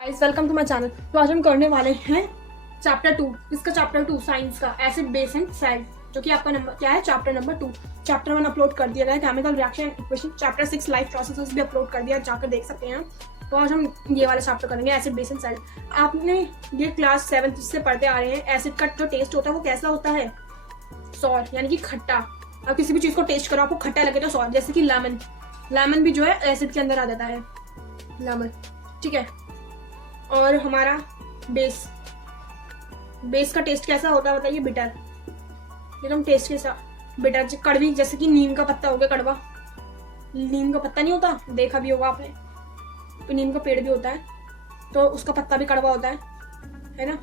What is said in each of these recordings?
Guys welcome to my channel. तो आज हम करने वाले हैं चैप्टर 2। इसका चैप्टर 2 साइंस का एसिड बेस एंड सेल, जो कि आपका नंबर क्या है, चैप्टर नंबर 2। चैप्टर 1 अपलोड कर दिया गया है, chemical reaction and equation. Chapter 6 life processes भी अपलोड कर दिया, जाकर देख सकते हैं। तो आज हम ये वाला चैप्टर करेंगे, एसिड बेस एंड सेल। आपने ये क्लास 7 से पढ़ते आ रहे हैं। एसिड का जो टेस्ट होता है वो कैसा होता है? सॉर, यानी कि खट्टा। अब किसी भी चीज को टेस्ट करो आपको खट्टा लगे तो सॉर, जैसे कि लेमन। लेमन भी जो है एसिड के अंदर आ जाता है, लेमन। ठीक है। और हमारा बेस का टेस्ट कैसा होता है बताइए? बिटर। एकदम टेस्ट के साथ बिटर। कड़वी, जैसे कि नीम का पत्ता हो गया कड़वा। नीम का पत्ता नहीं होता, देखा भी होगा आपने। तो नीम का पेड़ भी होता है, तो उसका पत्ता भी कड़वा होता है ना?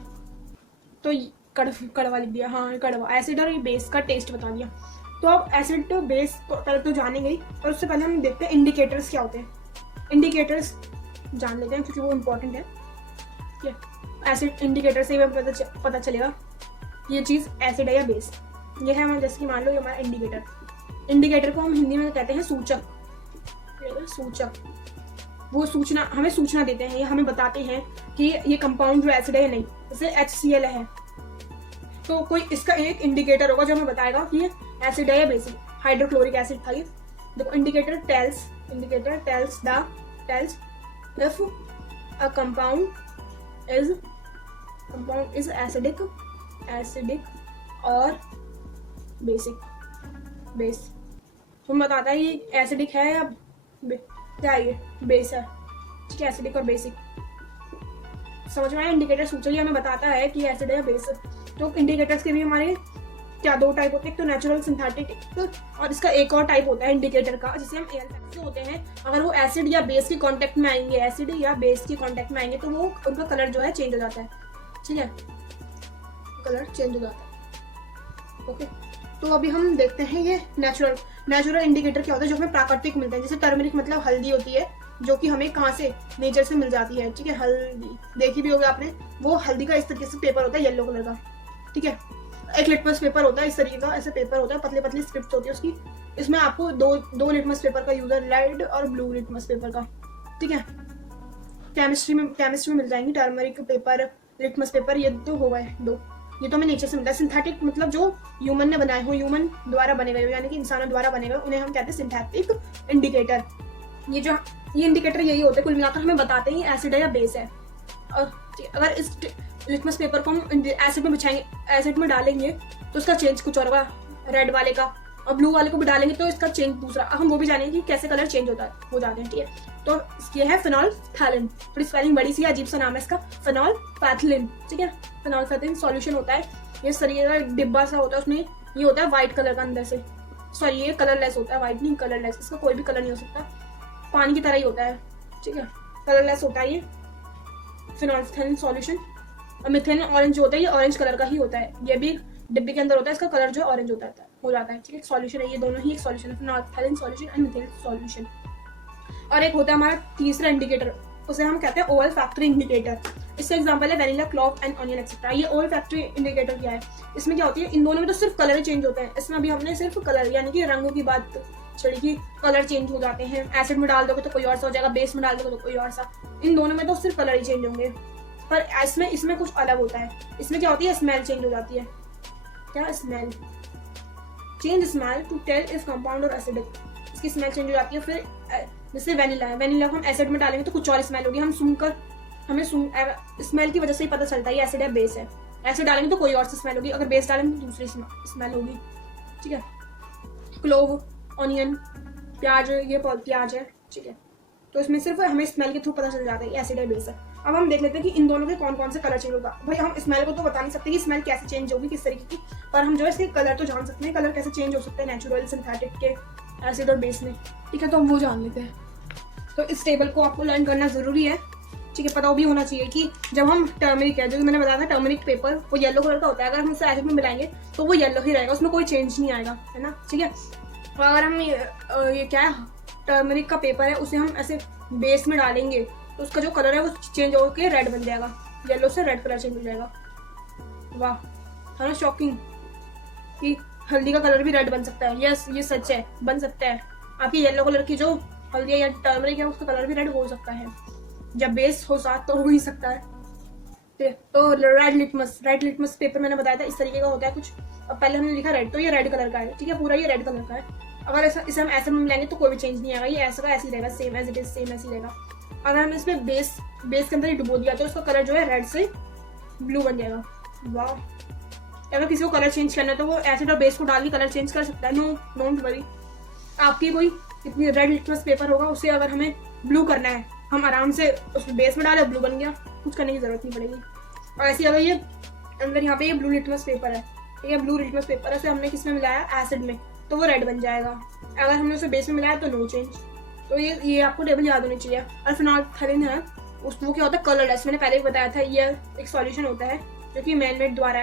तो कड़वा लिख दिया, हाँ कड़वा। एसिड और बेस का टेस्ट बता दिया। तो अब एसिड तो बेस पहले तो जानेंगे ही, और उससे पहले हम देखते हैं इंडिकेटर्स क्या होते हैं। इंडिकेटर्स जान लेते हैं क्योंकि वो इम्पोर्टेंट है। एसिड इंडिकेटर से ही पता चलेगा ये चीज एसिड है या बेस। ये है हमारा, जैसे कि मान लो ये हमारा इंडिकेटर। इंडिकेटर को हम हिंदी में कहते हैं सूचक। सूचक वो सूचना, हमें सूचना देते हैं, ये हमें बताते हैं कि ये कंपाउंड जो एसिड है या नहीं। जैसे HCl है, तो कोई इसका एक इंडिकेटर होगा जो हमें बताएगा कि ये एसिड है या बेस है। हाइड्रोक्लोरिक एसिड था ये। देखो, indicator tells if a compound is acidic और बेस। तो बताता है ये एसिडिक है या क्या ये बेस है। ठीक है, एसिडिक और बेसिक समझ में आया। इंडिकेटर सूचक ही हमें बताता है कि एसिड है या बेस। तो इंडिकेटर्स के भी हमारे क्या दो टाइप होते हैं, एक तो नेचुरल सिंथेटिक, और इसका एक और टाइप होता है इंडिकेटर का, जिसे हम एयर फैक्टर होते हैं। अगर वो एसिड या बेस के कांटेक्ट में आएंगे, तो वो उनका कलर जो है चेंज हो जाता है। ठीक है, कलर चेंज हो जाता है। ओके, तो अभी हम देखते हैं ये नेचुरल इंडिकेटर क्या होता है, जो हमें प्राकृतिक मिलते हैं। जैसे टर्मरिक मतलब हल्दी होती है, जो कि हमें कहाँ से, नेचर से मिल जाती है। ठीक है, हल्दी देखी भी होगी आपने। वो हल्दी का इस तरीके से पेपर होता है, येलो कलर का। ठीक है, एक लिटमस पेपर होता है इस तरीके का, ऐसे पेपर होता है, पतली पतली स्ट्रिप्स होती है उसकी। इसमें आपको दो लिटमस पेपर का यूज है, रेड और ब्लू लिटमस पेपर का। ठीक है, केमिस्ट्री में मिल जाएंगे टर्मरिक पेपर, लिटमस पेपर। ये तो हो गए दो। ये तो हमें नेचर से मिलता है। सिंथेटिक मतलब जो ह्यूमन ने बनाए हो, ह्यूमन द्वारा बने गए, यानी कि इंसानों द्वारा बने गए, उन्हें हम कहते हैं सिंथेटिक इंडिकेटर। ये इंडिकेटर यही होते हैं, कुल मिलाकर हमें बताते हैं एसिड है या बेस है। और अगर इस लिटमस पेपर को हम एसिड में बिछाएंगे, एसिड में डालेंगे, तो उसका चेंज कुछ और होगा, रेड वाले का। और ब्लू वाले को भी डालेंगे तो इसका चेंज दूसरा। अब हम वो भी जानेंगे कि कैसे कलर चेंज हो जाते हैं। ठीक है, तो ये है फिनोल्फथैलीन। थोड़ी स्पेलिंग बड़ी सी अजीब सा नाम है इसका, फिनोल्फथैलीन। ठीक है, फिनोल्फथैलीन सॉल्यूशन होता है। ये सरिये का डिब्बा सा होता है, उसमें ये होता है व्हाइट कलर का अंदर से। सॉरी, ये कलरलेस होता है, व्हाइट नहीं, कलरलेस। इसका कोई भी कलर नहीं हो सकता, पानी की तरह ही होता है। ठीक है, कलरलेस होता है ये फिनोल्फथैलीन सॉल्यूशन। और मिथेन ऑरेंज होता है, ये ऑरेंज कलर का ही होता है। ये भी डिब्बे के अंदर होता है, इसका कलर जो है ऑरेंज हो जाता है। ठीक है, सॉल्यूशन है, ये दोनों ही एक सॉल्यूशन है, फिनोल्फथैलीन सॉल्यूशन एंड मिथेन सॉल्यूशन। और एक होता है हमारा तीसरा इंडिकेटर, उसे हम कहते हैं ओल फैक्ट्री इंडिकेटर। इसका एग्जांपल है vanilla, clove and onion etcetera. ये ओल फैक्ट्री इंडिकेटर क्या है? इसमें क्या होती है, इन दोनों में तो सिर्फ कलर ही चेंज होते हैं। इसमें अभी हमने सिर्फ कलर यानी कि रंगों की बात छड़ी की, कलर चेंज हो जाते हैं। एसिड में डाल दोगे तो कोई और सा हो जाएगा, बेस में डाल दोगे तो कोई और सा। इन दोनों में तो सिर्फ कलर ही चेंज होंगे, पर इसमें कुछ अलग होता है। इसमें क्या होती है, स्मेल चेंज हो जाती है। क्या smell? Change smell to tell if compound और एसिडिक। इसकी स्मेल चेंज हो जाती है। फिर जैसे वेनिला है, वेनिला को हम एसिड में डालेंगे तो कुछ और स्मेल होगी। हमें स्मेल की वजह से ही पता चलता है ये एसिड है बेस है। एसिड डालेंगे तो कोई और सी स्मेल होगी, अगर बेस डालेंगे तो दूसरी स्मेल होगी। ठीक है, क्लोव, ऑनियन, प्याज, ये प्याज है। ठीक है, तो इसमें सिर्फ हमें स्मेल के थ्रू पता चल जाता है ये एसिड है बेस है। अब हम देख लेते हैं कि इन दोनों के कौन कौन से कलर चेंज होगा। भाई हम स्मेल को तो बता नहीं सकते कि स्मेल कैसे चेंज होगी, किस तरीके की, पर हम जो है इसके कलर तो जान सकते हैं। कलर कैसे चेंज हो सकते हैं नेचुरल, सिंथेटिक के, एसिड और बेस में। ठीक है, तो हम वो जान लेते हैं। तो इस टेबल को आपको लर्न करना जरूरी है। ठीक है, पता भी होना चाहिए कि जब हम टर्मरिक है, जो मैंने बताया था टर्मरिक पेपर, वो येलो कलर का होता है। अगर हम उसे एसिड में मिलाएंगे तो वो येलो ही रहेगा, उसमें कोई चेंज नहीं आएगा, है ना। ठीक है, और अगर हम ये क्या है, टर्मरिक का पेपर है, उसे हम ऐसे बेस में डालेंगे तो उसका जो कलर है वो चेंज होकर रेड बन जाएगा, येलो से रेड कलर चेंज हो जाएगा। वाह, है ना शॉकिंग कि हल्दी का कलर भी रेड बन सकता है। यस, ये सच है, बन सकता है। आपकी येलो कलर की जो हल्दी या टर्मरिक है उसका कलर भी रेड हो सकता है। जब बेस हो साथ तो हो ही सकता है। तो रेड लिटमस पेपर मैंने बताया था इस तरीके का होता है कुछ। अब पहले हमने लिखा रेड, तो ये रेड कलर का है, ठीक है, पूरा ये रेड कलर का है। अगर इसे हम ऐसे में मिलाएंगे तो कोई भी चेंज नहीं आएगा, ये ऐसा का ऐसे ही रहेगा, same as it is, same ऐसे ही रहेगा। अगर हमने इसमें बेस के अंदर ही डुबो दिया तो उसका कलर जो है रेड से ब्लू बन जाएगा। वाह, अगर किसी को कलर चेंज करना है तो वो एसिड और बेस को डाल के कलर चेंज कर सकता है। No, don't worry. आपकी कोई इतनी रेड लिटमस पेपर होगा, उसे अगर हमें ब्लू करना है, हम आराम से उसमें बेस में डाले, ब्लू बन गया, कुछ करने की जरूरत नहीं पड़ेगी। और ऐसे अगर ये अंदर यहाँ पे ये ब्लू लिटमस पेपर है, ये ब्लू लिटमस पेपर है, उसे हमने किस में मिलाया, एसिड में, तो वो रेड बन जाएगा। अगर हमने उसे बेस में मिलाया तो नो चेंज। तो ये आपको टेबल याद होनी चाहिए। और फिनोल्फथालीन है, उसको क्या होता है, कलरलेस। मैंने पहले भी बताया था, ये एक सॉल्यूशन होता है जो कि मैन मेड द्वारा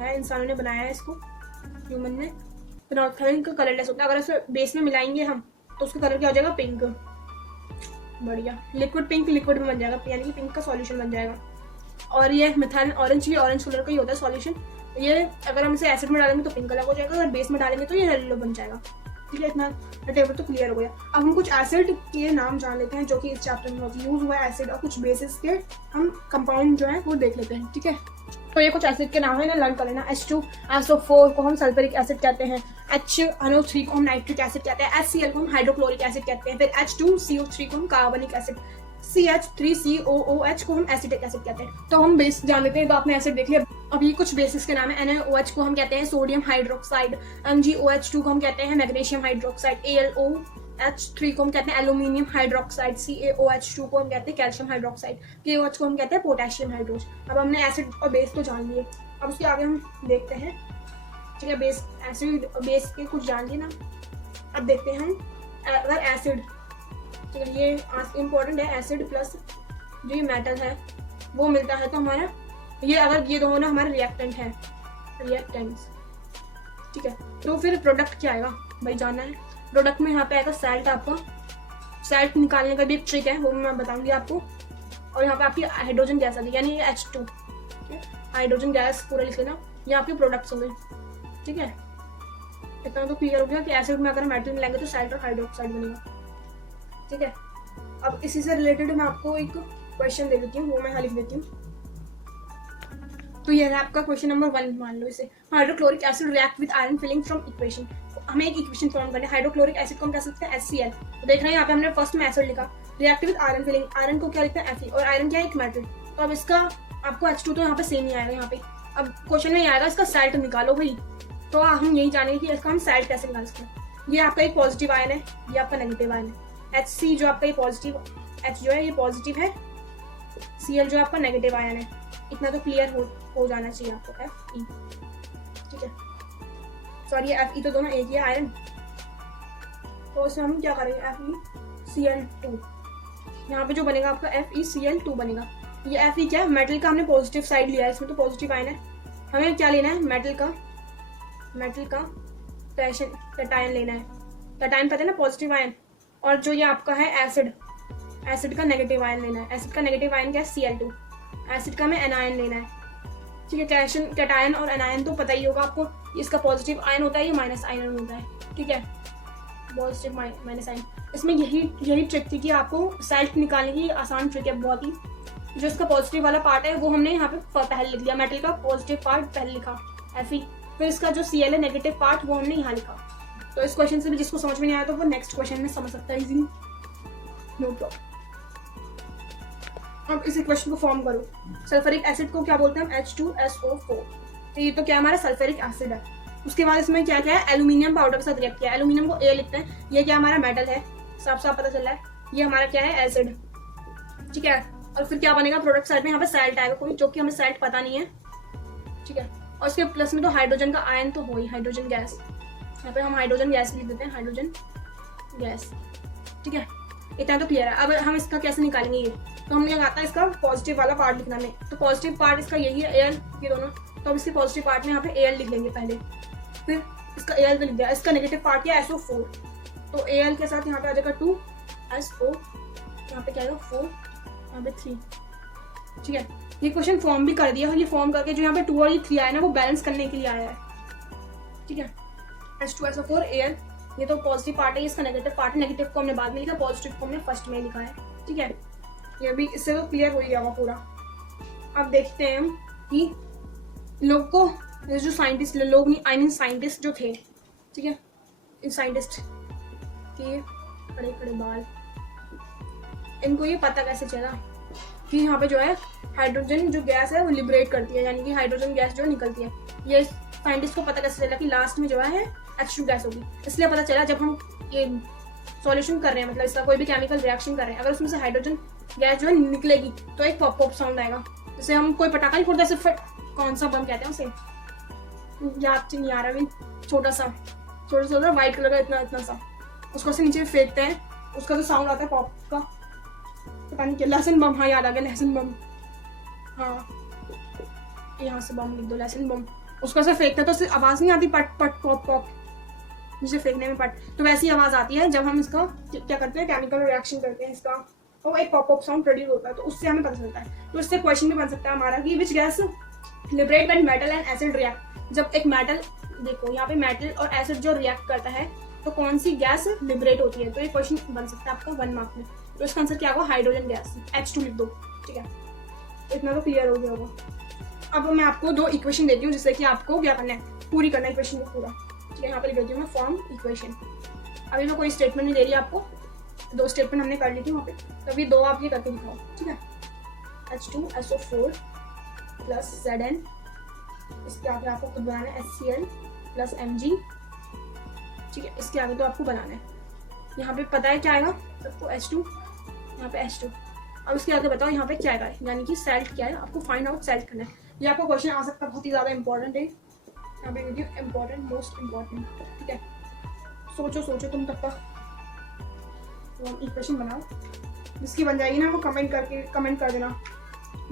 है, इंसानों ने बनाया है इसको, ह्यूमन ने। फिनोल्फथालीन का कलरलेस होता है। अगर उसे बेस में मिलाएंगे हम तो उसका कलर क्या हो जाएगा, पिंक। बढ़िया, लिक्विड पिंक लिक्विड में बन जाएगा, यानी कि पिंक का सॉल्यूशन बन जाएगा। और ये मिथाइल ऑरेंज, ये ऑरेंज कलर का ही होता है सॉल्यूशन। ये अगर हम इसे एसिड में डालेंगे तो पिंक कलर हो जाएगा, अगर बेस में डालेंगे तो ये येलो बन जाएगा। ठीक है, इतना टेबल तो क्लियर हो गया। अब हम कुछ एसिड के नाम जान लेते हैं जो कि इस चैप्टर में यूज हुआ है एसिड, और कुछ बेसिस के हम कंपाउंड जो है वो देख लेते हैं। ठीक है, तो ये कुछ एसिड के नाम है ना, लर्न कर लेना। H2SO4 को हम सल्फ्यूरिक एसिड कहते हैं, HNO3 को हम नाइट्रिक एसिड कहते हैं, HCl को हम हाइड्रोक्लोरिक एसिड कहते हैं, फिर H2CO3 को हम कार्बनिक एसिड, CH3COOH को हम एसिटिक एसिड कहते हैं। तो हम बेस जान लेते हैं। तो आपने एसिड देख लिया। अब ये कुछ बेसिस के नाम है। NaOH को हम कहते हैं सोडियम हाइड्रोक्साइड, MgOH2 को हम कहते हैं मैग्नीशियम हाइड्रोक्साइड, AlOH3 को हम कहते हैं एल्यूमिनियम हाइड्रोक्साइड, CaOH2 को हम कहते हैं कैल्शियम हाइड्रोक्साइड, KOH को हम कहते हैं पोटेशियम हाइड्रोज। अब हमने एसिड और बेस तो जान लिए, अब उसके आगे हम देखते हैं। ठीक है, बेस एसिड और बेस के कुछ जान लिए ना। अब देखते हैं हम अगर एसिड, ठीक है, ये इम्पोर्टेंट है, एसिड प्लस जो ये मेटल है वो मिलता है तो हमारा ये, अगर ये दोनों ना हमारे रिएक्टेंट है, रिएक्टेंट्स। ठीक है, तो फिर प्रोडक्ट क्या आएगा भाई, जानना है। प्रोडक्ट में यहाँ पे आएगा सैल्ट। आपका सैल्ट निकालने का भी एक ट्रिक है, वो मैं बताऊंगी आपको। और यहाँ पे आपकी हाइड्रोजन गैस आती है, यानी H2, हाइड्रोजन गैस पूरा लिख लेना। ये आपके प्रोडक्ट्स होंगे। ठीक है, इतना तो क्लियर हो गया कि एसिड में अगर मेटल मिलाएंगे तो सैल्ट और हाइड्रोक्साइड बनेगा। ठीक है, अब इसी से रिलेटेड मैं आपको एक क्वेश्चन दे देती हूँ, वो मैं यहाँ लिख देती हूँ। तो ये है आपका क्वेश्चन नंबर 1, मान लो इसे। Hydrochloric acid react with iron filling from equation. हमें एक इक्वेशन फॉर्म करनी है। हाइड्रोक्लोरिक एसिड को हम कह सकते हैं HCl। तो देख रहे हैं यहाँ पे हमने फर्स्ट में एसिड लिखा, react with iron filling, iron को क्या लिखते हैं Fe, और आयरन क्या है, एक मेटल। तो अब इसका आपको H2 तो यहाँ पे सेम ही आएगा यहाँ पे। अब क्वेश्चन में आएगा इसका सैल्ट निकालो भाई। तो हम यही जानेंगे कि इसका हम सैल्ट कैसे निकाल सकते हैं। ये आपका एक पॉजिटिव आयन है, ये आपका नेगेटिव आयन है। HC जो आपका ये पॉजिटिव, H जो है ये पॉजिटिव है, Cl जो आपका नेगेटिव आयन है। इतना तो क्लियर हो जाना चाहिए आपको। Fe, ठीक है, सॉरी Fe तो दोनों एक ही है, आयरन। तो इसमें हम क्या करेंगे, FeCl2, यहाँ पे जो बनेगा आपका FeCl2 बनेगा। ये Fe क्या है, मेटल का हमने पॉजिटिव साइड लिया है, इसमें तो पॉजिटिव आयन है। हमें क्या लेना है, मेटल का कैटायन लेना है। कैटायन पता है ना, पॉजिटिव आयन। और जो ये आपका है एसिड का नेगेटिव आयन लेना है। एसिड का नेगेटिव आयन क्या है, Cl2। एसिड का हमें एनायन लेना है। ठीक है, कैटायन और एनायन तो पता ही होगा आपको, इसका पॉजिटिव आयन होता है, ये माइनस आयन होता है। ठीक है, पॉजिटिव माइनस आयन। इसमें यही ट्रिक थी कि आपको सैल्ट निकालने की आसान ट्रिक है बहुत ही। जो इसका पॉजिटिव वाला पार्ट है वो हमने यहाँ पे पहले लिख लिया, मेटल का पॉजिटिव पार्ट पहले लिखा Fe, फिर इसका जो Cl है नेगेटिव पार्ट वो हमने यहाँ लिखा। तो इस क्वेश्चन से भी जिसको समझ में नहीं आया तो वो नेक्स्ट क्वेश्चन में समझ सकता है इजीली, नो प्रॉब्लम। अब इस इक्वेशन को फॉर्म करो। सल्फ्यूरिक एसिड को क्या बोलते हैं हम, H2SO4। तो ये तो क्या हमारा सल्फ्यूरिक एसिड है। उसके बाद इसमें क्या क्या है, एल्यूमिनियम पाउडर के साथ रिएक्ट किया। एल्यूमिनियम को A लिखते हैं, ये क्या हमारा मेटल है, साफ साफ पता चल रहा है। ये हमारा क्या है, एसिड। ठीक है, और फिर क्या बनेगा, प्रोडक्ट साइड में यहाँ पे सैल्ट आएगा कोई, जो कि हमें सैल्ट पता नहीं है। ठीक है, और उसके प्लस में तो हाइड्रोजन का आयन तो हो ही, हाइड्रोजन गैस। यहाँ पे हम हाइड्रोजन गैस लिख देते हैं, हाइड्रोजन गैस। ठीक है, इतना तो क्लियर है। अब हम इसका कैसे निकालेंगे ये, तो हमने आता है इसका पॉजिटिव वाला पार्ट लिखना में। तो पॉजिटिव पार्ट इसका यही है, Al, ये दोनों। तो हम इसके पॉजिटिव पार्ट में यहाँ पे Al लिख लेंगे पहले, फिर इसका Al तो लिख दिया। इसका नेगेटिव पार्ट क्या है, SO4। तो Al के साथ यहाँ पे आ जाएगा 2SO, यहाँ पे क्या आएगा 4, यहाँ पे 3। ठीक है, ये क्वेश्चन फॉर्म भी कर दिया, और ये फॉर्म करके जो यहाँ पे 2 और ये 3 आया ना, वो बैलेंस करने के लिए आया है। ठीक है, H2SO4 Al, ये तो पॉजिटिव पार्ट है, इसका नेगेटिव पार्ट है। नेगेटिव को हमने बाद में लिखा, पॉजिटिव को हमने फर्स्ट में लिखा है। ठीक है, ये भी इससे तो क्लियर हो ही गया होगा पूरा। अब देखते हैं हम कि लोग को, जो साइंटिस्ट लोग नहीं, आई मीन साइंटिस्ट जो थे, ठीक है, इन साइंटिस्ट के खड़े खड़े बाल, इनको ये पता कैसे चला कि यहाँ पे जो है हाइड्रोजन जो गैस है वो लिबरेट करती है, यानी कि हाइड्रोजन गैस जो निकलती है। ये साइंटिस्ट को पता कैसे चला कि लास्ट में जो है H2 गैस होगी। इसलिए पता चला जब हम ये सॉल्यूशन कर रहे हैं, मतलब इसका कोई भी केमिकल रिएक्शन कर रहे हैं, अगर उसमें से हाइड्रोजन गैस जो है निकलेगी तो एक पॉप पॉप साउंड आएगा। जैसे हम कोई पटाखा नहीं फोड़ते, सिर्फ कौन सा बम कहते हैं उसे, याद नहीं आ रहा अभी, छोटा सा व्हाइट कलर का इतना इतना सा, उसको से नीचे फेंकते हैं, उसका जो साउंड आता है पॉप का, पता नहीं क्या, लहसुन बम, हाँ याद आ गया, लहसुन बम, हाँ यहाँ से बम लिख दो, लहसुन बम। उसको से फेंकते हैं तो उससे आवाज नहीं आती पट पट पॉप पॉप, जिसे फेंकने में पट, तो वैसी आवाज आती है जब हम इसका क्या करते हैं, केमिकल रिएक्शन करते हैं इसका, तो एक पॉप पॉप साउंड प्रोड्यूस होता है, तो उससे हमें पता चलता है। तो इससे क्वेश्चन भी बन सकता है हमारा कि which gas liberate when metal and acid react. जब एक मेटल, देखो यहाँ पे मेटल और एसिड जो रिएक्ट करता है तो कौन सी गैस लिबरेट होती है, तो ये क्वेश्चन बन सकता है आपका 1 मार्क में। तो इसका आंसर क्या होगा, हाइड्रोजन गैस, H2 लिख दो, ठीक है, इतना तो क्लियर हो गया होगा। अब मैं आपको 2 इक्वेशन देती हूँ जिससे कि आपको क्या करना है, पूरी करना है इक्वेशन को पूरा, ठीक है। यहाँ पे लिख देती हूँ मैं फॉर्म इक्वेशन। अभी मैं कोई स्टेटमेंट नहीं दे रही आपको, 2 स्टेटमेंट हमने कर ली थी वहाँ पे, तो अभी 2 आप ये करके दिखाओ, ठीक है। H2SO4 प्लस Zn, इसके आगे आपको खुद बनाना है HCl प्लस Mg, ठीक है। इसके आगे तो आपको बनाना है, यहाँ पे पता है क्या आएगा सबको, H2, यहाँ पे H2। अब इसके आगे बताओ यहाँ पे क्या आएगा, यानी कि सेल्ट क्या है, आपको फाइंड आउट सेल्ट करना है। ये आपको क्वेश्चन आ सकता है, बहुत ही ज्यादा इंपॉर्टेंट है, यहाँ पे वीडियो इंपॉर्टेंट, मोस्ट इंपॉर्टेंट, ठीक है। सोचो तुम तब तक, तो इक्वेशन बनाओ, जिसकी बन जाएगी ना वो कमेंट कर देना,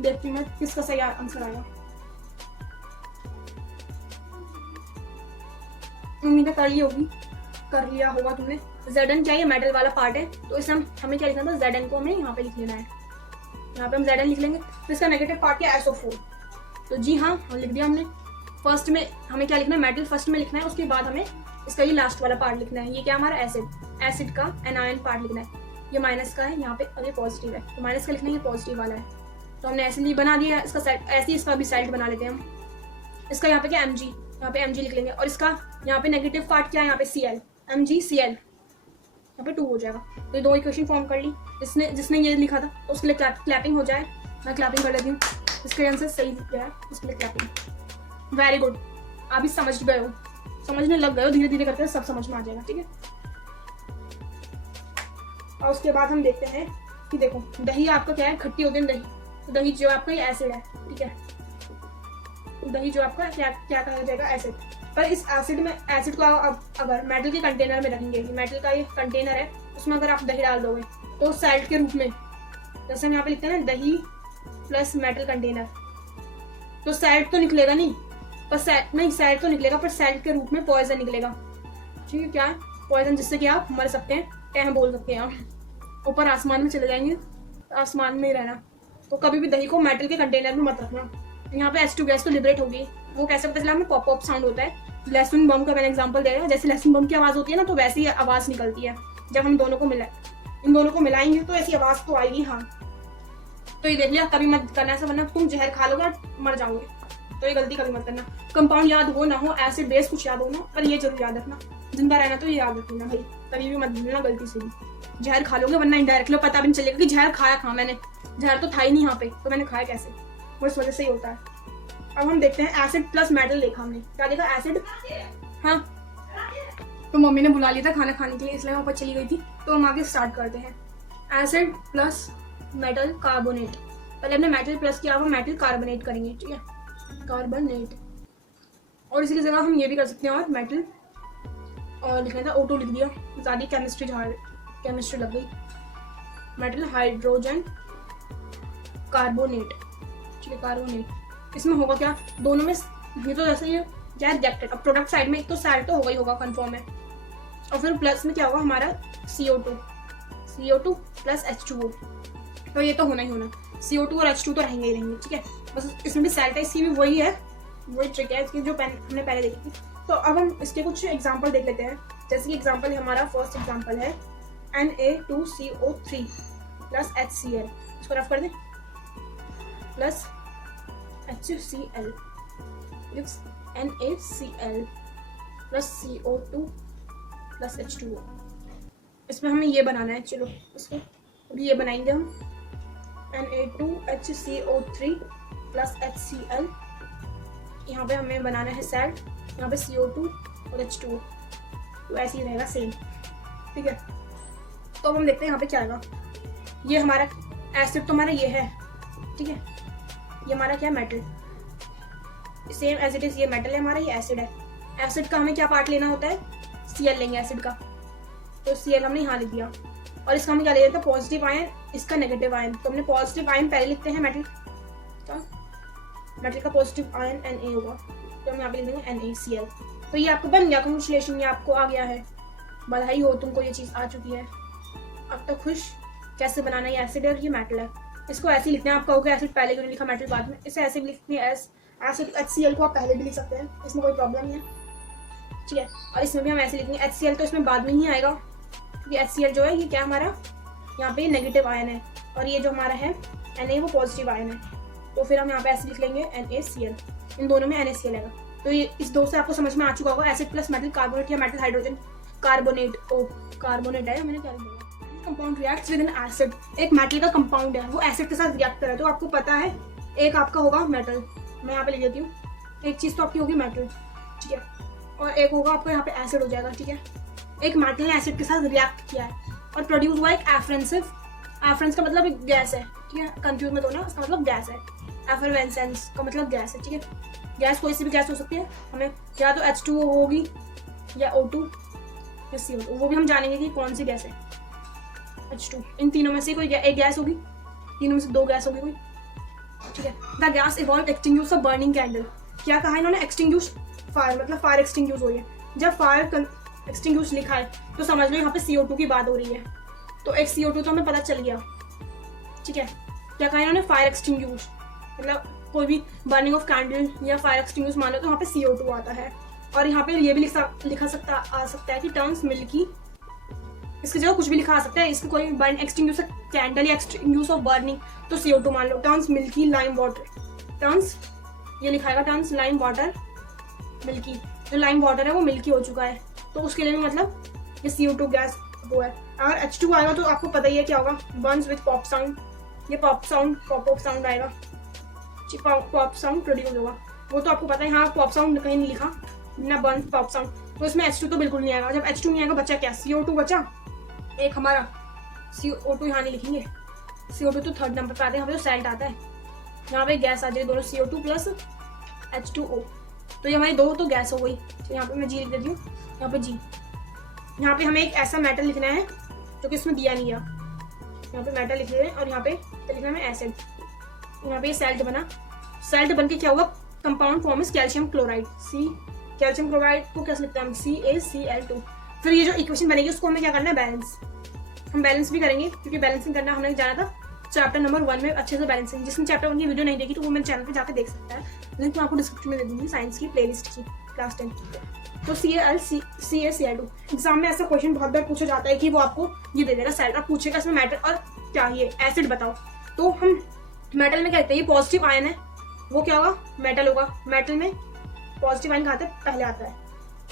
देखती हूँ मैं किसका सही आंसर आएगा। उम्मीद कर लिया होगा तुमने। Zn क्या है, मेटल वाला पार्ट है, तो इसे हमें क्या लिखना था, Zn को हमें यहाँ पे लिख लेना है, यहाँ पे हम Zn लिख लेंगे। तो इसका नेगेटिव पार्ट क्या है, SO4, तो जी हाँ हम लिख दिया हमने। फर्स्ट में हमें क्या लिखना है, मेटल फर्स्ट में लिखना है, उसके बाद हमें इसका ये लास्ट वाला पार्ट लिखना है। ये क्या हमारा एसिड का एनायन पार्ट लिखना है, ये माइनस का है यहाँ पे और ये पॉजिटिव है, तो माइनस का लिखना है, ये पॉजिटिव वाला है। तो हमने ऐसे बना दिया इसका सेट, ऐसे ही इसका भी सेट बना लेते हैं हम। इसका यहाँ पे क्या Mg, यहाँ पे Mg लिख लेंगे, और इसका यहाँ पे नेगेटिव पार्ट क्या है, यहाँ पे Cl, MgCl, यहाँ पे 2 हो जाएगा। तो ये 2 इक्वेशन फॉर्म कर ली। जिसने ये लिखा था तो उसके लिए क्लैपिंग हो जाए, मैं क्लैपिंग कर लेती हूँ। इसका आंसर सही गया है, उसके लिए क्लैपिंग, वेरी गुड। आप ही समझ गए हो, समझने लग गए हो, धीरे धीरे करके सब समझ में आ जाएगा, ठीक है। और उसके बाद हम देखते हैं कि देखो दही आपका क्या है, खट्टी होती है दही, तो दही जो आपका ये एसिड है, ठीक है। दही जो आपका क्या कहा जाएगा, एसिड। पर इस एसिड को आप अगर मेटल के कंटेनर में रखेंगे, मेटल का ये कंटेनर है, उसमें अगर आप दही डाल दोगे तो सैल्ट के रूप में, जैसे हम यहाँ पे लिखते हैं ना, दही प्लस मेटल कंटेनर, तो सैल्ट तो निकलेगा नहीं, पर सैल्ट तो निकलेगा, पर सैल्ट के रूप में पॉइजन निकलेगा, ठीक है। क्या है पॉइजन, जिससे कि आप मर सकते हैं, टह बोल सकते हैं आप, ऊपर आसमान में चले जाएंगे, आसमान में ही रहना। तो कभी भी दही को मेटल के कंटेनर में मत रखना। यहाँ पे H2 गैस तो लिबरेट होगी, वो कैसे पता चला हमें, पॉप पॉप साउंड होता है। लहसुन बम का मैंने एग्जांपल दिया, जैसे लहसुन बम की आवाज होती है ना, तो वैसी आवाज निकलती है जब हम इन दोनों को मिलाएंगे तो ऐसी आवाज तो आएगी। हाँ, तो ये देख लिया, कभी मत करना ऐसा, वरना तुम जहर खा लोगे मर जाओगे, तो ये गलती कभी मत करना। कंपाउंड याद हो ना हो, एसिड बेस कुछ याद हो ना, पर ये जरूर याद रखना, जिंदा रहना तो ये याद रखना भाई, कभी भी मत भूलना गलती से भी। जहर खा लोगे, वरना इनडायरेक्टली पता भी नहीं चलेगा कि जहर खाया मैंने, जहर तो था ही नहीं यहाँ पे, तो मैंने खाया कैसे, वो इस वजह से ही होता है। अब हम देखते हैं एसिड प्लस मेटल देखा हमने, क्या देखा, एसिड, हाँ तो मम्मी ने बुला लिया था खाना खाने के लिए, इसलिए मैं ऊपर चली गई थी। तो हम आगे स्टार्ट करते हैं, एसिड प्लस मेटल कार्बोनेट। पहले हमने मेटल प्लस किया, अब मेटल कार्बोनेट करेंगे, ठीक है, कार्बोनेट। और इसी की जगह हम ये भी कर सकते हैं, और मेटल और लिखना था O2 लिख दिया, ज़्यादा केमिस्ट्री लग गई। मेटल हाइड्रोजन कार्बोनेट, ठीक है, कार्बोनेट। इसमें होगा क्या, दोनों में ये तो जैसे ये क्या है, रिएक्टेड। अब प्रोडक्ट साइड में एक तो सैल्ट तो होगा ही होगा, कंफर्म है, और फिर प्लस में क्या होगा हमारा CO2 प्लस H2O, तो ये तो होना ही होना, CO2 और H2 तो रहेंगे ही रहेंगे, ठीक है। बस इसमें भी सैल्ट है, इसकी भी वही ट्रिक है इसकी जो हमने पहले देखी थी। तो अब हम इसके कुछ एग्जाम्पल देख लेते हैं। जैसे कि एग्जाम्पल हमारा फर्स्ट एग्जाम्पल है Na2CO3 प्लस HCl। इसको रफ कर दें, plus HCl NaCl plus CO2 plus H2O। इसमें हमें ये बनाना है, चलो इसको अभी ये बनाएंगे हम, Na2HCO3 प्लस HCl। यहाँ पे हमें बनाना है सैल्ट, यहाँ पे CO2 और H2O, तो ऐसे ही रहेगा सेम, ठीक है। तो हम देखते हैं यहाँ पे क्या आएगा। ये हमारा एसिड तो हमारा ये है, ठीक है, ये हमारा क्या metal, same as it is, ये मेटल है हमारा, ये एसिड है। एसिड का हमें क्या पार्ट लेना होता है, Cl लेंगे एसिड का, तो Cl हमने यहाँ लिख दिया। और इसका हमें क्या ले लेते हैं, पॉजिटिव आयन, इसका नेगेटिव आयन। तो हमने पॉजिटिव आयन पहले लिखते हैं मेटल का, मेटल का पॉजिटिव आयन Na होगा, तो हम यहाँ पे लिख देंगे NaCl। तो ये आपको बन गया, कांग्रेचुलेशन, ये आपको आ गया है, बधाई हो, तुमको ये चीज़ आ चुकी है। अब तक खुश, कैसे बनाना है, ये एसिड है और ये मेटल है। इसको ऐसे लिखना है, आप कहोगे एसिड पहले क्यों नहीं लिखा मेटल बाद में, इसे ऐसे भी लिखनी है, एसिड HCl को आप पहले भी लिख सकते हैं, इसमें कोई प्रॉब्लम नहीं है, ठीक है। और इसमें भी हम ऐसे लिखेंगे, HCl तो इसमें बाद में ही आएगा, क्योंकि HCl जो है ये क्या हमारा यहाँ पे नेगेटिव आयन है, और ये जो हमारा है Na वो पॉजिटिव आयन है। तो फिर हम यहाँ पे ऐसे लिख लेंगे NaCl, इन दोनों में NaCl आएगा। तो ये इस दो से आपको समझ में आ चुका होगा, एसिड प्लस मेटल कार्बोनेट या मेटल हाइड्रोजन कार्बोनेट, ओ कार्बोनेट है, मैंने क्या लिखा, compound reacts with N acid. एक मेटल का कंपाउंड है, वो एसिड के साथ रिएक्ट कर रहा है, तो आपको पता है एक आपका होगा मेटल, मैं यहाँ पे लिख देती हूँ, एक चीज़ तो आपकी होगी मेटल, ठीक है, और एक होगा आपका यहाँ पे एसिड हो जाएगा, ठीक है। एक मेटल ने एसिड के साथ रिएक्ट किया है और प्रोड्यूस हुआ एक एफरेंसिव, एफरेंस का मतलब एक गैस है, ठीक है, कंफ्यूज मत होना, इसका मतलब गैस है, एफरेंसेंस का मतलब गैस है, ठीक है। गैस कोई सी भी गैस हो सकती है, हमें या तो H2O होगी या O2 या CO2, वो भी हम जानेंगे कि कौन सी गैस है, H2, इन तीनों में से कोई एक गैस होगी, तीनों में से दो गैस होगी कोई, ठीक है। The gas evolve extinguish a burning candle. क्या कहा इन्होंने, एक्सटिंग्यूश फायर, मतलब फायर एक्सटिंग्यूश हो रही है। जब फायर एक्सटिंग्यूश लिखा है तो समझ लो यहाँ पे CO2 की बात हो रही है, तो एक CO2 तो हमें पता चल गया, ठीक है। क्या कहा इन्होंने, फायर एक्सटिंग्यूश, मतलब कोई भी बर्निंग ऑफ कैंडल या फायर एक्सटिंग्यूश मान लो तो वहाँ पे CO2 आता है। और यहाँ पे ये भी लिखा आ सकता है कि टर्न्स मिल्की, इसकी जगह कुछ भी लिखा आ सकता है, इसको कोई बर्न एक्सटिंग्यूश कैंडल या एक्सटिंग्यूश ऑफ बर्निंग, तो CO2 मान लो। Turns milky lime water, turns ये लिखाएगा टर्न्स लाइम वाटर मिल्की, जो लाइम वाटर है वो मिल्की हो चुका है, तो उसके लिए भी मतलब ये CO2 गैस वो है। अगर H2 आएगा तो आपको पता ही है क्या होगा, बर्न्स विद पॉप साउंड, ये पॉप साउंड आएगा, पॉप साउंड प्रोड्यूस होगा, वो तो आपको पता है। हाँ, पॉप साउंड कहीं नहीं लिखा, ना बर्न पॉप साउंड, तो इसमें H2 तो बिल्कुल नहीं आएगा। जब H2 नहीं आएगा बचा क्या, CO2 बचा, एक हमारा CO2 यहाँ नहीं लिखेंगे, CO2 तो थर्ड नंबर पर आता है, यहाँ पे तो सैल्ट आता है, यहाँ पे गैस आ जाएगी दोनों, CO2 प्लस H2O, तो ये हमारी दो तो गैस हो गई। तो यहाँ पे मैं G लिख देती हूँ, यहाँ पे G। यहाँ पे हमें एक ऐसा मेटल लिखना है जो कि इसमें दिया नहीं है, यहाँ पे मेटल लिख रहे हैं, और यहाँ पे लिखना है एसिड, यहाँ पे सेल्ट बना, सेल्ट बन के क्या हुआ, compound form is calcium chloride, calcium chloride को कैसे लिखते हैं हम, CaCl2। फिर ये जो इक्वेशन बनेगी उसको हमें क्या करना है, बैलेंस, हम बैलेंस भी करेंगे, क्योंकि बैलेंसिंग करना हमने जाना था चैप्टर नंबर 1 में अच्छे से बैलेंसिंग। जिसने चैप्टर 1 की वीडियो नहीं देखी तो वो मेरे चैनल पे जाकर देख सकता है, लिंक मैं आपको डिस्क्रिप्शन में दे दूंगी, साइंस की प्लेलिस्ट की, क्लास 10। तो CaCl2 एग्जाम में ऐसा क्वेश्चन बहुत बार पूछा जाता है कि वो आपको ये दे देगा सेल्ट और पूछेगा इसमें मेटल और क्या ये एसिड बताओ, तो हम मेटल में कहते हैं ये पॉजिटिव आयन है, वो क्या होगा, मेटल होगा, मेटल में पॉजिटिव आयन खाते पहले आता है,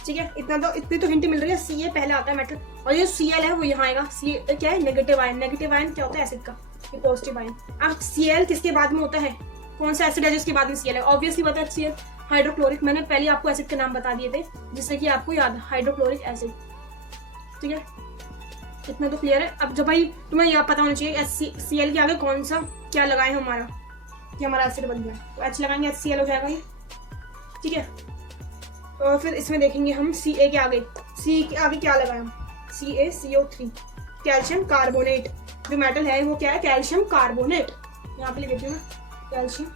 ठीक है। इतनी तो हिंट मिल रही है, Ca पहले आता है मेटल, और ये Cl है वो यहाँ आएगा, Ca क्या है, नेगेटिव आयन, नेगेटिव आयन क्या होता है एसिड का, ये पॉजिटिव आयन। अब Cl किसके बाद में होता है, कौन सा एसिड है जिसके बाद में Cl है, ऑब्वियसली पता है Cl हाइड्रोक्लोरिक, मैंने पहले आपको एसिड के नाम बता दिए थे जिससे कि आपको याद, हाइड्रोक्लोरिक एसिड, ठीक है, इतना तो क्लियर है। अब जब भाई तुम्हें यह पता होना चाहिए Cl के आगे कौन सा क्या लगाए हमारा, कि हमारा एसिड बन गया, तो H लगाएंगे HCl हो जाएगा ये, ठीक है। और फिर इसमें देखेंगे हम Ca के आगे, C के आगे क्या लगाए हम, CaCO3, कैल्शियम कार्बोनेट, जो मेटल है वो क्या है, कैल्शियम कार्बोनेट, यहाँ पे लिख देती हूँ कैल्शियम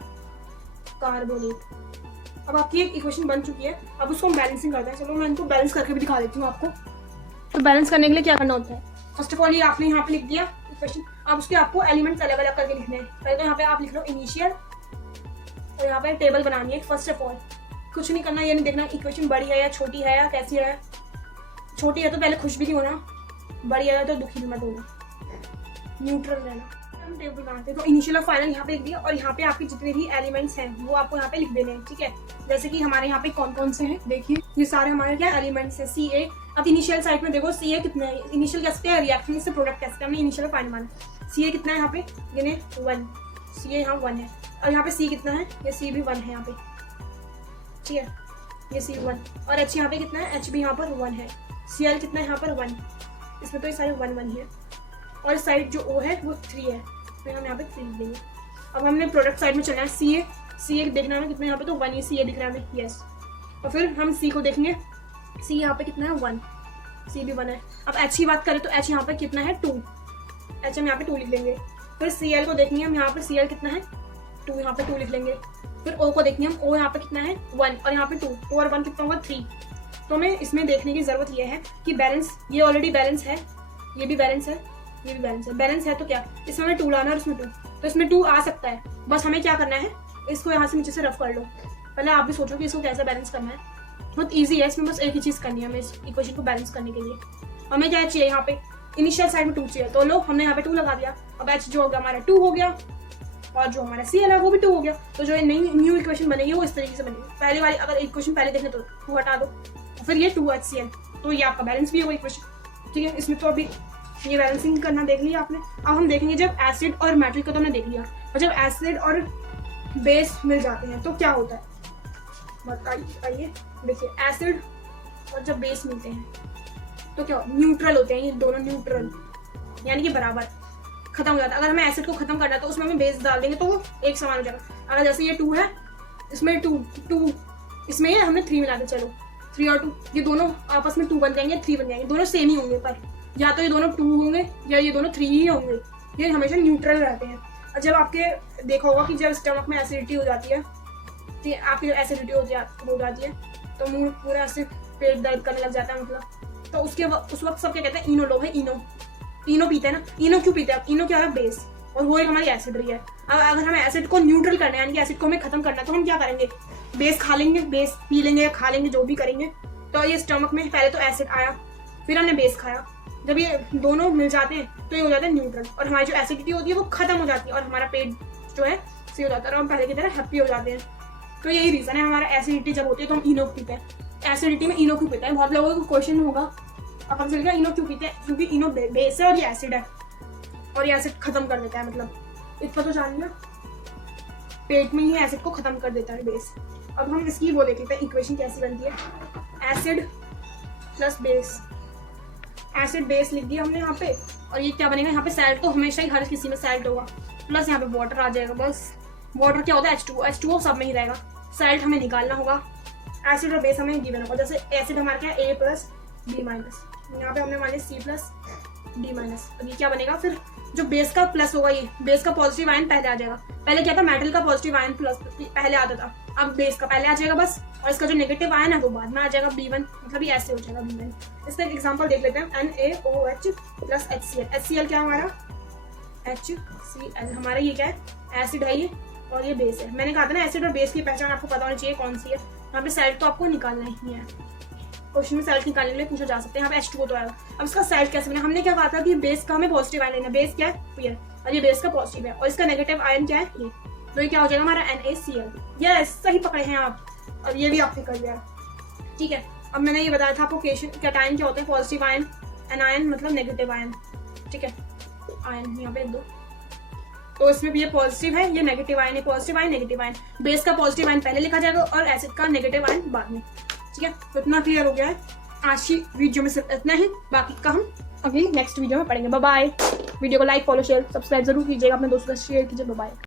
कार्बोनेट। अब आपकी एक इक्वेशन बन चुकी है, अब उसको हम बैलेंसिंग करते हैं। चलो मैं इनको बैलेंस करके भी दिखा देती हूँ आपको। तो बैलेंस करने के लिए क्या करना होता है, फर्स्ट ऑफ ऑल ये आपने यहाँ पे लिख दिया इक्वेशन, अब उसके आपको एलिमेंट्स अलग अलग करके लिखने हैं। पहले तो यहाँ पे आप लिख लो इनिशियल, और यहाँ पे टेबल बनानी है। फर्स्ट ऑफ ऑल कुछ नहीं करना, ये नहीं देखना इक्वेशन बड़ी है या छोटी है या कैसी है, छोटी है तो पहले खुश भी नहीं होना, बड़ी है तो दुखी भी मत होना, न्यूट्रल रहना। हम टेबल बनाते हैं तो इनिशियल और फाइनल यहाँ पे लिख दिया और यहाँ पे आपके जितने भी एलिमेंट्स हैं वो आपको यहाँ पे लिख देने हैं, ठीक है। जैसे कि हमारे यहाँ पे कौन कौन से हैं, देखिए ये सारे हमारे क्या एलिमेंट्स हैं। CA, अब इनिशियल साइड में देखो CA कितना है, इनिशियल कह सकते हैं, रिएक्शन से प्रोडक्ट कह सकते हैं, हमने इनिशियल और फाइनल माना। CA कितना है यहाँ पे, यानी 1, CA यहाँ 1 है, और यहाँ पे C कितना है, ये C भी 1 है यहाँ पे, ठीक है, ये C 1, और H यहाँ पे कितना है, H भी यहाँ पर 1 है, Cl कितना है यहाँ पर 1, इसमें तो ये सारे 1 1 ही है, और साइड जो O है वो 3 है, फिर हम यहाँ पे 3 देंगे। अब हमने प्रोडक्ट साइड में चलना है, CA देखना है कितना यहाँ पे, तो 1 ही CA दिख रहा है हमें, यस। और फिर हम C को देखेंगे, C यहाँ पे कितना है 1, C भी 1 है। अब H की बात करें तो H यहाँ पे कितना है 2, H हम यहाँ पे 2 लिख लेंगे। फिर Cl को देखेंगे हम, यहाँ पे Cl कितना है 2, यहाँ पे 2 लिख लेंगे। फिर O को देखेंगे हम, O यहाँ पे कितना है 1 और यहाँ पे 2 और 1 कितना होगा 3। तो हमें इसमें देखने की जरूरत यह है कि बैलेंस, ये ऑलरेडी बैलेंस है, ये भी बैलेंस है, ये भी बैलेंस है। बैलेंस है तो क्या, इसमें हमें 2 लाना है और इसमें 2, तो इसमें 2 आ सकता है। बस हमें क्या करना है, इसको यहाँ से नीचे से रफ कर लो। पहले आप भी सोचो कि इसको कैसे बैलेंस करना है, बहुत ईजी है। इसमें बस एक ही चीज़ करनी है हमें इस इक्वेशन को बैलेंस करने के लिए। हमें क्या चाहिए, यहाँ पे इनिशियल साइड में 2 चाहिए, तो लो हमने यहाँ पे 2 लगा दिया। अब H जो हो गया हमारा 2 हो गया, और जो हमारा Cl है वो भी 2 हो गया। तो जो नई न्यू इक्वेशन बनेगी वो इस तरीके से बनेगी। पहले वाली अगर इक्वेशन पहले देखें तो 2 हटा दो, फिर ये 2HCl, तो ये आपका बैलेंस भी होगा इक्वेशन, ठीक है। इसमें तो अभी ये बैलेंसिंग करना देख लिया आपने। अब हम देखेंगे जब एसिड और मेटल को तो हमने देख लिया, और जब एसिड और बेस मिल जाते हैं तो क्या होता है, बताइए। देखिए एसिड और जब बेस मिलते हैं तो क्या, न्यूट्रल होते हैं ये दोनों, न्यूट्रल यानी कि बराबर, खत्म हो जाता है। अगर हमें एसिड को खत्म करना है तो उसमें हम बेस डाल देंगे तो वो एक समान हो जाएगा। अगर जैसे ये 2 है, इसमें 2 इसमें ये हमने 3 मिला दे, चलो 3 और 2 ये दोनों आपस में 2 बन जाएंगे, 3 बन जाएंगे, दोनों सेम ही होंगे, पर या तो ये दोनों 2 होंगे या ये दोनों 3 ही होंगे। ये हमेशा न्यूट्रल रहते हैं। और जब आपके देखा होगा कि जब स्टमक में एसिडिटी हो जाती है, तो आपकी एसिडिटी हो जाती है तो मुंह पूरा ऐसे पेट दर्द करने लग जाता है, मतलब तो उस वक्त सब क्या कहते हैं, इनो लो है, इनो पीते हैं ना। इनो क्यों पीते हैं, इनो क्या है, बेस, और वो एक हमारी एसिड रही है। अब अगर हमें एसिड को न्यूट्रल करना है, यानी कि एसिड को हमें खत्म करना है, तो हम क्या करेंगे, बेस खा लेंगे, बेस पी लेंगे या खा लेंगे, जो भी करेंगे। तो ये स्टमक में पहले तो एसिड आया, फिर हमने बेस खाया, जब ये दोनों मिल जाते हैं तो ये हो जाता है न्यूट्रल, और हमारी जो एसिडिटी होती है वो खत्म हो जाती है, और हमारा पेट जो है सही हो जाता है, और हम पहले की तरह हैप्पी हो जाते हैं। तो यही रीजन है हमारा एसिडिटी जब होती है तो हम इनो पीते हैं। एसिडिटी में इनो क्यों पीते हैं, बहुत लोगों को क्वेश्चन होगा, अब हम चलेगा इनो क्यों पीते हैं, क्योंकि इनो बेस है और ये एसिड है, और ये एसिड खत्म कर देता है, मतलब इतना तो जान लिया, पेट में ही एसिड को खत्म कर देता है बेस। अब हम इसकी वो देख लेते हैं इक्वेशन कैसी बनती है, acid plus base, acid base लिख दिया हमने यहाँ पे, और ये क्या बनेगा, यहाँ पे सैल्ट तो हमेशा ही हर किसी में सैल्ट होगा, प्लस यहाँ पे वाटर आ जाएगा। बस वाटर क्या होता है, H2O सब में ही रहेगा। सैल्ट हमें निकालना होगा, एसिड और बेस हमें गिवन होगा। जैसे एसिड हमारा क्या है, A प्लस B माइनस, यहाँ पे हमने मान C प्लस D माइनस। अब ये क्या बनेगा, फिर जो बेस का प्लस होगा, ये बेस का पॉजिटिव आयन पहले आ जाएगा। पहले क्या था, मेटल का पॉजिटिव आयन प्लस पहले आता था, अब बेस का पहले आ जाएगा बस, और इसका जो नेगेटिव आयन है वो बाद में आ जाएगा, B1, मतलब ये ऐसे हो जाएगा B1। इसका एक एग्जांपल देख लेते हैं, NaOH प्लस HCl। HCl क्या हमारा, HCl हमारा ये क्या है, एसिड है ये, और ये बेस है। मैंने कहा था ना एसिड और बेस की पहचान आपको पता होनी चाहिए कौन सी है। यहाँ पे सैल्ट तो आपको निकालना ही है, क्वेश्चन में सैल्ट निकालने के लिए पूछा जा सकता है। यहाँ पे H2O तो आएगा। अब इसका सैल्ट कैसे बना, हमने क्या कहा था कि बेस का हमें पॉजिटिव आयन लेना, बेस क्या है ये, और ये बेस का पॉजिटिव है, और इसका नेगेटिव आयन क्या है ये, तो ये क्या हो जाएगा हमारा NaCl। यस, सही पकड़े हैं आप, और ये भी आपने कर लिया, ठीक है। अब मैंने ये बताया था आपको कैटायन क्या होते हैं, पॉजिटिव आयन, एनायन मतलब नेगेटिव आयन, ठीक है, आयन यहाँ पे दो, तो इसमें भी ये पॉजिटिव है, ये नेगेटिव आयन है, positive ion negative ion, base का पॉजिटिव आयन पहले लिखा जाएगा और एसिड का नेगेटिव आयन बाद में, ठीक है। तो इतना क्लियर हो गया है। आज की वीडियो में सिर्फ इतना ही, बाकी का हम अगली नेक्स्ट वीडियो में पढ़ेंगे। Bye bye. वीडियो को लाइक, फॉलो, शेयर, सब्सक्राइब जरूर कीजिएगा, अपने दोस्तों के साथ शेयर कीजिए। Bye bye.